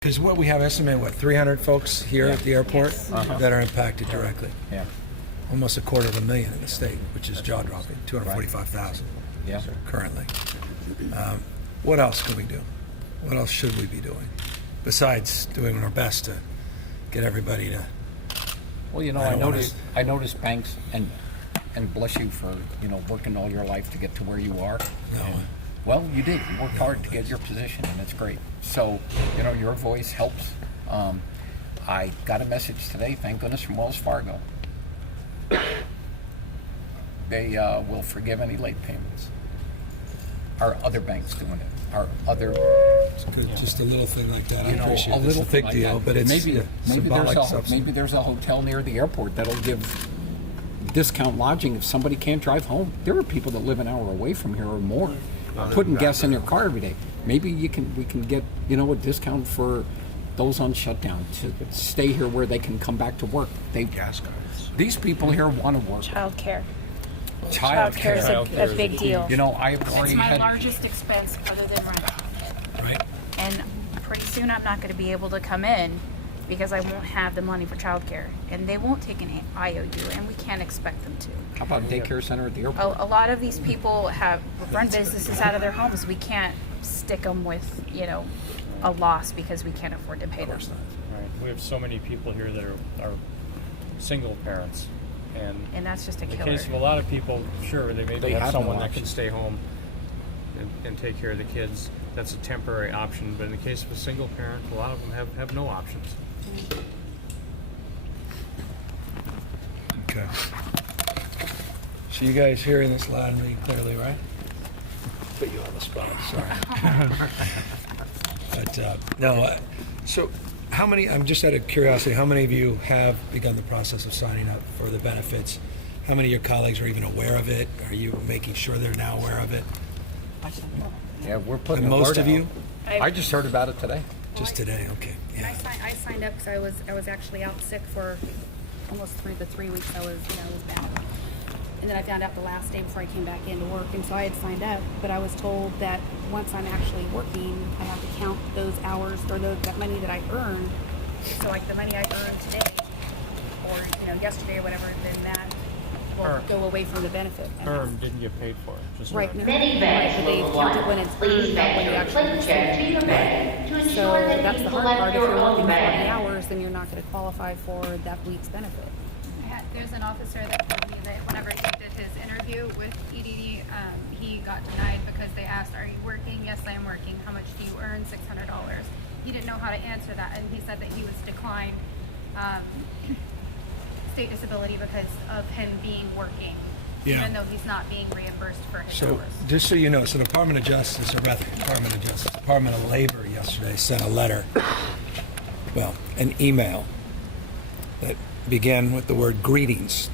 Because what we have estimated, 300 folks here at the airport that are impacted directly. Yeah. Almost 250,000 in the state, which is jaw-dropping, 245,000 Yeah. currently. What else can we do? What else should we be doing? Besides doing our best to get everybody to... Well, you know, I noticed banks, and bless you for, working all your life to get to where you are. No. And, well, you did. You worked hard to get your position, and it's great. So, your voice helps. I got a message today, thank goodness, from Wells Fargo. They will forgive any late payments. Are other banks doing it? Are other... Just a little thing like that. I appreciate it. A little It's a big thing deal, like that. but it's maybe symbolic substance. maybe there's a hotel near the airport that'll give discount lodging if somebody can't drive home. There are people that live an hour away from here or more, putting gas in their car every day. Maybe we can get a discount for those on shutdown to stay here where they can come back to work. Gas cards. These people here want to work. Childcare. Childcare is a big deal. I've already It's my had... largest expense other than rent. Right. And pretty soon I'm not going to be able to come in because I won't have the money for childcare. And they won't take an IOU, and we can't expect them to. How about daycare center at the airport? A lot of these people run businesses out of their homes. We can't stick them with, a loss because we can't afford to pay them. Right. We have so many people here that are single parents. And that's just a in the killer. case of a lot of people, sure, they maybe They have have no someone that option. can stay home and take care of the kids. That's a temporary option. But in the case of a single parent, a lot of them have no options. Okay. So you guys hearing this loud and really clearly, right? Put you on the spot, sorry. But, no, so how many, I'm just out of curiosity, how many of you have begun the process of signing up for the benefits? How many of your colleagues are even aware of it? Are you making sure they're now aware of it? Yeah, we're putting And the most word of you? out. I just heard about it today. Just today, okay. Yeah. I signed up because I was actually out sick for almost the 3 weeks I was bad. And then I found out the last day before I came back into work, and so I had signed up, but I was told that once I'm actually working, I have to count those hours or that money that I earned. So like the money I earned today or yesterday or whatever, then that will go away from the benefit. Term didn't get paid for it. Just Right, so no, that- right, but they count it when it's earned, not when you actually receive it. So that's the hard part. If you're working 40 hours, then you're not going to qualify for that week's benefit. There's an officer that told me that whenever he did his interview with EDD, he got denied because they asked, "Are you working?" "Yes, I am working." "How much do you earn?" $600. He didn't know how to answer that, and he said that he was declined state disability because of him being working, even though he's not being reimbursed for his So, hours. just so you know, so Department of Justice, or rather Department of Justice, Department of Labor yesterday sent a letter, an email that began with the word greetings,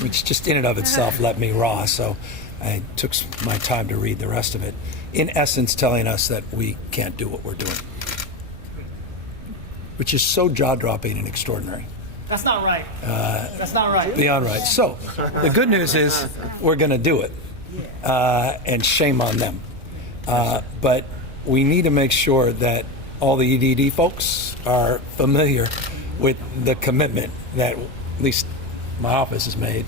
which just in and of itself let me raw, so I took my time to read the rest of it. In essence, telling us that we can't do what we're doing, which is so jaw-dropping and extraordinary. That's not right. That's not right. Beyond right. So, the good news is we're going to do it, and shame on them. But we need to make sure that all the EDD folks are familiar with the commitment that at least my office has made,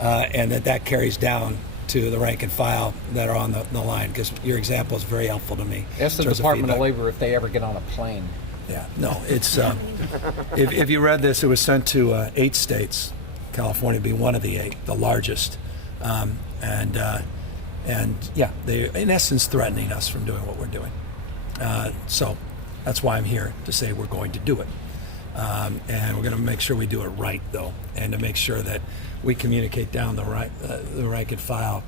and that carries down to the rank and file that are on the line, because your example is very helpful to me. Ask the in terms Department of feedback. Labor if they ever get on a plane. Yeah, no, it's, if you read this, it was sent to 8 states, California being one of the 8, the largest. And yeah, they're in essence threatening us from doing what we're doing. So that's why I'm here, to say we're going to do it. And we're going to make sure we do it right, though, and to make sure that we communicate down the rank and file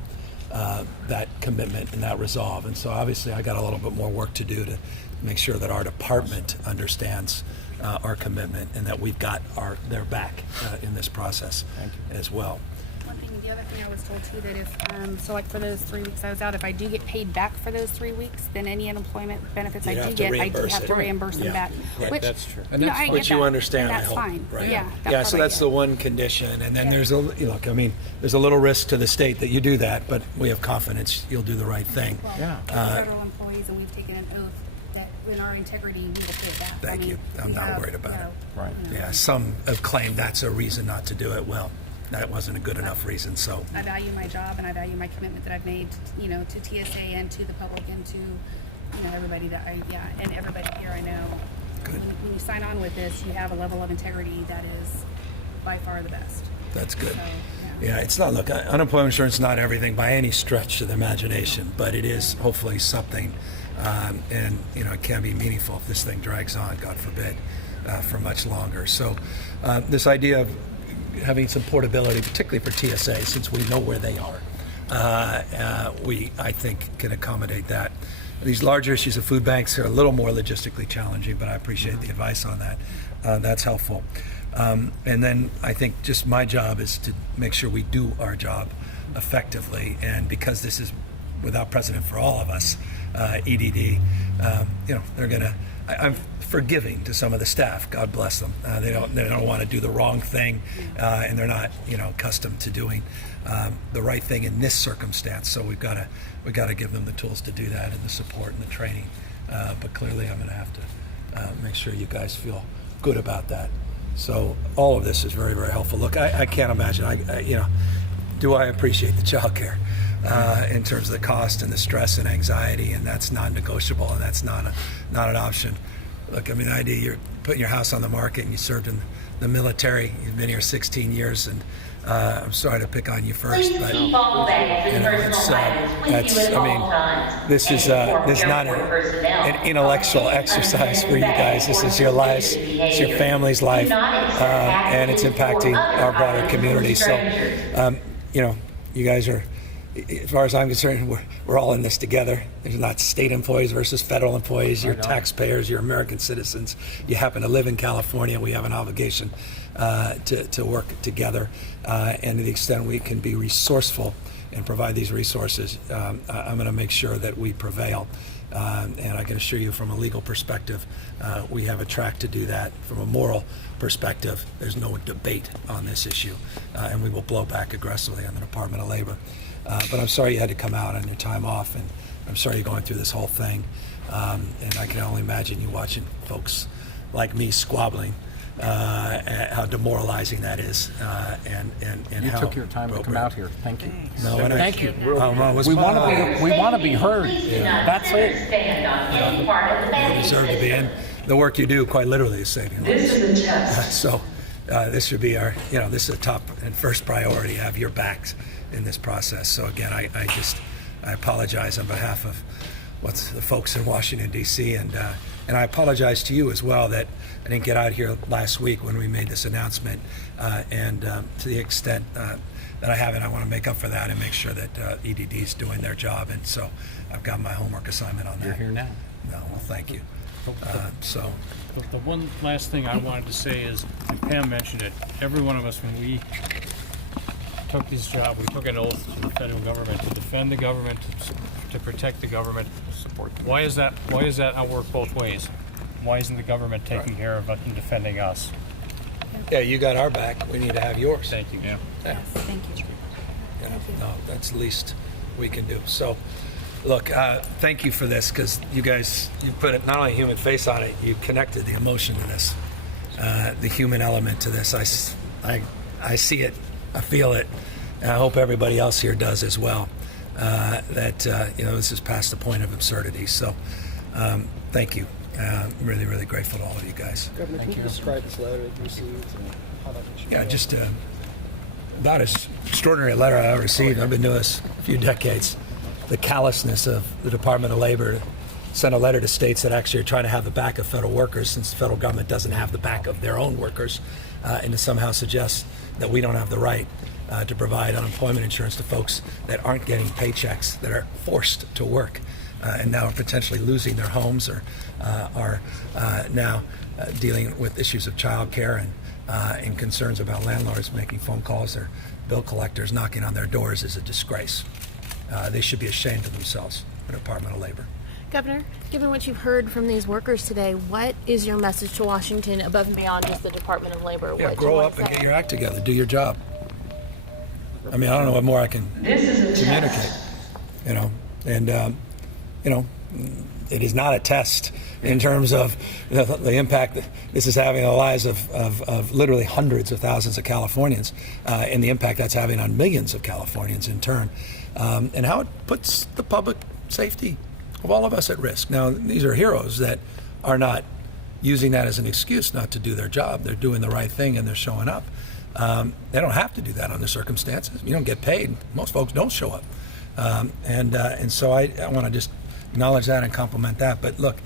that commitment and that resolve. And so obviously I got a little bit more work to do to make sure that our department understands our commitment and that we've got their back in this process as well. One thing, the other thing I was told too, that if, so like for those 3 weeks I was out, if I do get paid back for those 3 weeks, then any unemployment benefits You'd I have do to get, I do reimburse have it. to reimburse them back. Right. Which, That's true. And that's I get Which you that, understand, and I that's hope. fine. Right. Yeah. that Yeah, part so I that's get. the one condition, and then there's there's a little risk to the state that you do that, but we have confidence you'll do the right thing. Yeah. Several employees, and we've taken an oath that in our integrity, we will pay it back. Thank you. I'm not worried about it. Right. Yeah, some have claimed that's a reason not to do it. Well, that wasn't a good enough reason, so. I value my job and I value my commitment that I've made, to TSA and to the public and to, everybody that and everybody here. I know Good. when you sign on with this, you have a level of integrity that is by far the best. That's good. So, Yeah, it's not, look, unemployment insurance is not everything by any stretch of the imagination, but it is hopefully something, and, it can be meaningful if this thing drags on, God forbid, for much longer. So this idea of having some portability, particularly for TSA, since we know where they are, we, I think, can accommodate that. These larger issues of food banks are a little more logistically challenging, but I appreciate the advice on that. That's helpful. And then I think just my job is to make sure we do our job effectively. And because this is without precedent for all of us, EDD, they're going to. I'm forgiving to some of the staff. God bless them. They don't want to do the wrong thing, and they're not accustomed to doing the right thing in this circumstance. So we got to give them the tools to do that and the support and the training. But clearly, I'm going to have to make sure you guys feel good about that. So all of this is very, very helpful. Look, I can't imagine. Do I appreciate the childcare in terms of the cost and the stress and anxiety, and that's non-negotiable, and that's not an option. Look, I mean, the idea you're putting your house on the market and you served in the military. You've been here 16 years, and I'm sorry to pick on you first, but this is not an intellectual exercise for you guys. This is your lives, it's your family's life, and it's impacting our broader community. So, you guys are, as far as I'm concerned, we're all in this together. There's not state employees versus federal employees. You're taxpayers. You're American citizens. You happen to live in California. We have an obligation to work together, and to the extent we can be resourceful and provide these resources, I'm going to make sure that we prevail. And I can assure you, from a legal perspective, we have a track to do that. From a moral perspective, there's no debate on this issue, and we will blow back aggressively on the Department of Labor. But I'm sorry you had to come out on your time off, and I'm sorry you're going through this whole thing. And I can only imagine you watching folks like me squabbling, how demoralizing that is, and You how took your time to come out here. Thank you. No, and Thank you. We want to be heard. That's it. You deserve to be in. The work you do, quite literally, is saving lives. This is a test. So this should be this is a top and first priority. Have your backs in this process. So again, I apologize on behalf of the folks in Washington D.C. and I apologize to you as well that I didn't get out here last week when we made this announcement. And to the extent that I haven't, I want to make up for that and make sure that EDD is doing their job. And so I've got my homework assignment on that. You're here now. No, well, thank you. The one last thing I wanted to say is, and Pam mentioned it, every one of us, when we took this job, we took an oath to the federal government to defend the government, to protect the government. Support. Why is that not work both ways? Why isn't the government taking care of it and defending us? Yeah, you got our back. We need to have yours. Thank you. Yeah. Yes, thank you. No, that's the least we can do. So, look, thank you for this, because you guys, you put not only a human face on it, you connected the emotion to this, the human element to this. I see it, I feel it, and I hope everybody else here does as well. That this is past the point of absurdity. So, thank you. I'm really, really grateful to all of you guys. Governor, can you describe this letter that you received and how that makes you Yeah, feel? just about as extraordinary a letter I ever received. I've been doing this a few decades. The callousness of the Department of Labor to send a letter to states that actually are trying to have the back of federal workers, since the federal government doesn't have the back of their own workers, and to somehow suggest that we don't have the right to provide unemployment insurance to folks that aren't getting paychecks, that are forced to work, and now are potentially losing their homes, or are now dealing with issues of childcare and concerns about landlords making phone calls or bill collectors knocking on their doors is a disgrace. They should be ashamed of themselves, the Department of Labor. Governor, given what you've heard from these workers today, what is your message to Washington above and beyond just the Department of Labor? Yeah, What do you grow want up to and say? get your act together. Do your job. I mean, I don't know what more I can communicate. it is not a test in terms of the impact that this is having on the lives of literally hundreds of thousands of Californians, and the impact that's having on millions of Californians in turn, and how it puts the public safety of all of us at risk. Now, these are heroes that are not using that as an excuse not to do their job. They're doing the right thing and they're showing up. They don't have to do that under circumstances. You don't get paid. Most folks don't show up. And so I want to just acknowledge that and compliment that. But look,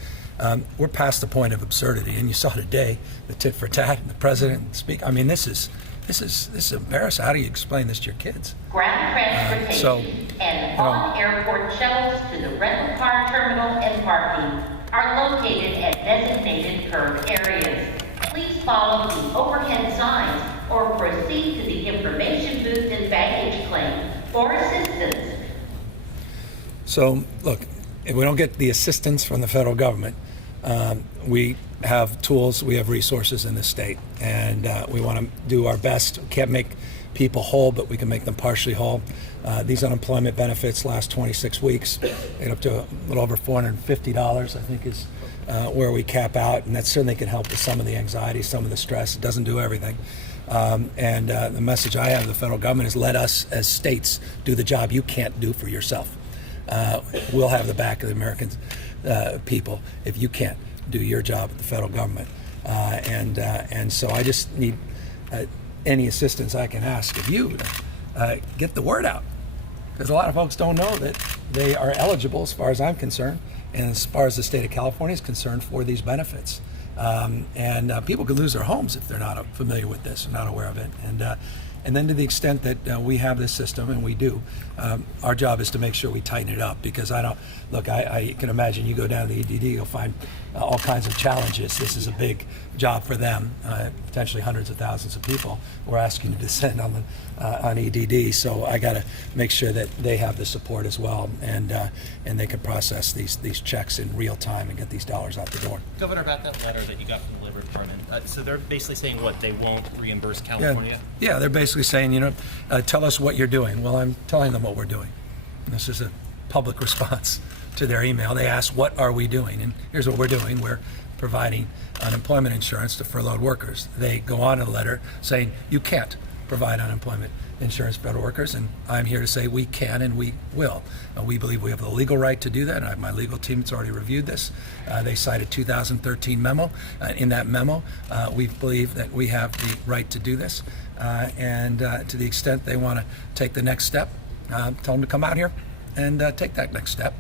we're past the point of absurdity. And you saw today the tit for tat, and the president speak. I mean, this is embarrassing. How do you explain this to your kids? Ground transportation and on-airport shuttles to the rental car terminal and parking are located at designated curb areas. Please follow the overhead signs or proceed to the information booth and baggage claim for assistance. So, look, if we don't get the assistance from the federal government, we have tools, we have resources in the state, and we want to do our best. We can't make people whole, but we can make them partially whole. These unemployment benefits last 26 weeks, get up to a little over $450, I think is where we cap out, and that certainly can help with some of the anxiety, some of the stress. It doesn't do everything. And the message I have to the federal government is let us as states do the job you can't do for yourself. We'll have the back of the American people if you can't do your job at the federal government. And so I just need any assistance I can ask of you to get the word out. Because a lot of folks don't know that they are eligible, as far as I'm concerned, and as far as the state of California is concerned, for these benefits. And people could lose their homes if they're not familiar with this or not aware of it. And then to the extent that we have this system, and we do, our job is to make sure we tighten it up, because I can imagine you go down to the EDD, you'll find all kinds of challenges. This is a big job for them, potentially hundreds of thousands of people we're asking to descend on EDD. So I got to make sure that they have the support as well, and they can process these checks in real time and get these dollars out the door. Governor, about that letter that you got from the Labor Department, so they're basically saying what, they won't reimburse California? Yeah, they're basically saying, tell us what you're doing. Well, I'm telling them what we're doing. And this is a public response to their email. They asked, what are we doing? And here's what we're doing. We're providing unemployment insurance to furloughed workers. They go on in the letter saying, you can't provide unemployment insurance to federal workers, and I'm here to say we can and we will. We believe we have the legal right to do that. My legal team has already reviewed this. They cite a 2013 memo. In that memo, we believe that we have the right to do this. And to the extent they want to take the next step, tell them to come out here and take that next step,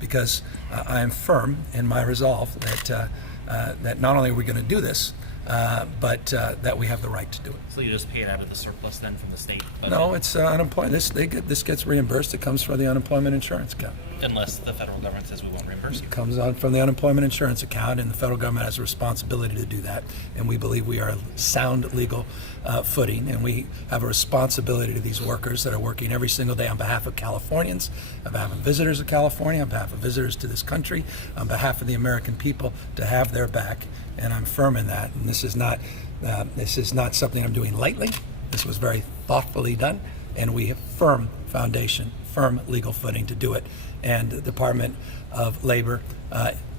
because I am firm in my resolve that not only are we going to do this, but that we have the right to do it. So you just pay it out of the surplus then from the state? No, it's unemployment. This gets reimbursed. It comes from the unemployment insurance account. Unless the federal government says we won't reimburse you. It comes on from the unemployment insurance account, and the federal government has a responsibility to do that. And we believe we are a sound legal footing, and we have a responsibility to these workers that are working every single day on behalf of Californians, on behalf of visitors of California, on behalf of visitors to this country, on behalf of the American people, to have their back. And I'm firm in that. And this is not something I'm doing lightly. This was very thoughtfully done, and we have firm foundation, firm legal footing to do it. And the Department of Labor,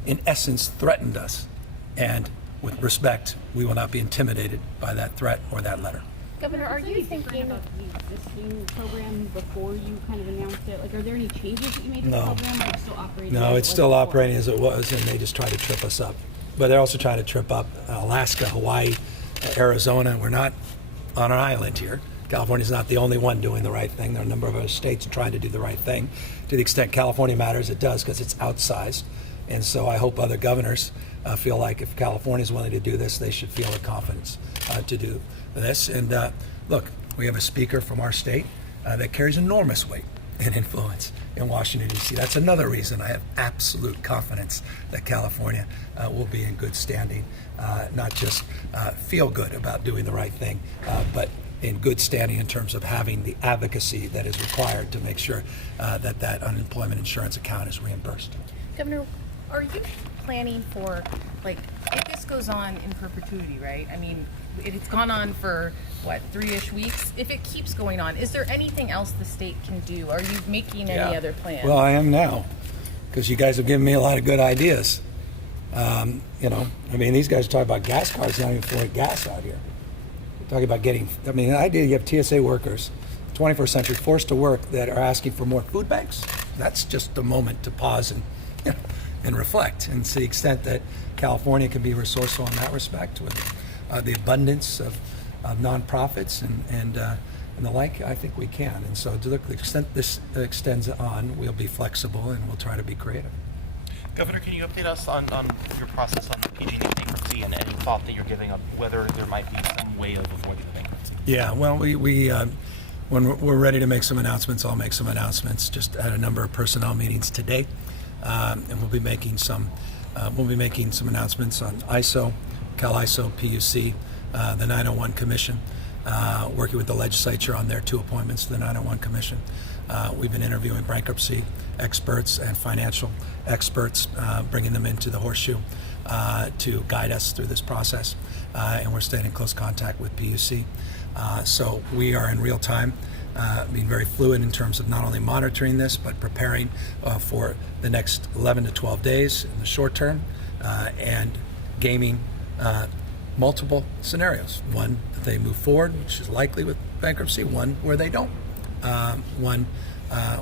in essence, threatened us. And with respect, we will not be intimidated by that threat or that letter. Governor, are you thinking about the existing program before you kind of announced it? Like, are there any changes that you made to the program, or are you still operating? No, it's still operating as it was, and they just try to trip us up. But they're also trying to trip up Alaska, Hawaii, Arizona. We're not on an island here. California's not the only one doing the right thing. There are a number of other states trying to do the right thing. To the extent California matters, it does, because it's outsized. And so I hope other governors feel like if California is willing to do this, they should feel the confidence to do this. And look, we have a speaker from our state that carries enormous weight and influence in Washington, D.C. That's another reason I have absolute confidence that California will be in good standing, not just feel good about doing the right thing, but in good standing in terms of having the advocacy that is required to make sure that unemployment insurance account is reimbursed. Governor, are you planning for, like, if this goes on in perpetuity, right? I mean, it's gone on for, 3-ish weeks? If it keeps going on, is there anything else the state can do? Are you making any other plans? Well, I am now. because you guys have given me a lot of good ideas. You know, I mean, these guys are talking about gas cars, not even for gas out here. They're talking about getting, I mean, the idea you have TSA workers, 21st century, forced to work, that are asking for more food banks. That's just a moment to pause and, you know, and reflect. And to the extent that California can be resourceful in that respect, with the abundance of nonprofits and the like, I think we can. And so to the extent this extends on, we'll be flexible and we'll try to be creative. Governor, can you update us on your process on the PG&E bankruptcy and any thought that you're giving of whether there might be some way of avoiding the bankruptcy? Yeah, well, we when we're ready to make some announcements, I'll make some announcements. Just had a number of personnel meetings today, and we'll be making some announcements on ISO, CalISO, PUC, the 901 Commission, working with the legislature on their 2 appointments to the 901 Commission. We've been interviewing bankruptcy experts and financial experts, bringing them into the horseshoe to guide us through this process, and we're staying in close contact with PUC. So we are in real time, being very fluid in terms of not only monitoring this, but preparing for the next 11 to 12 days in the short term, and gaming multiple scenarios. One, that they move forward, which is likely with bankruptcy. One, where they don't. One,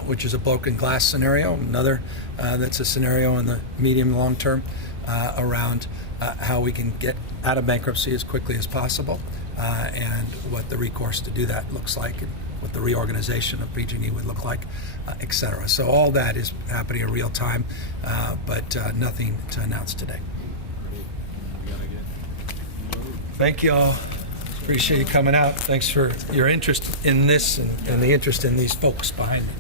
which is a broken glass scenario. Another that's a scenario in the medium and long term around how we can get out of bankruptcy as quickly as possible, and what the recourse to do that looks like, and what the reorganization of PG&E would look like, et cetera. So all that is happening in real time, but nothing to announce today. Thank you all. Appreciate you coming out. Thanks for your interest in this and the interest in these folks behind me.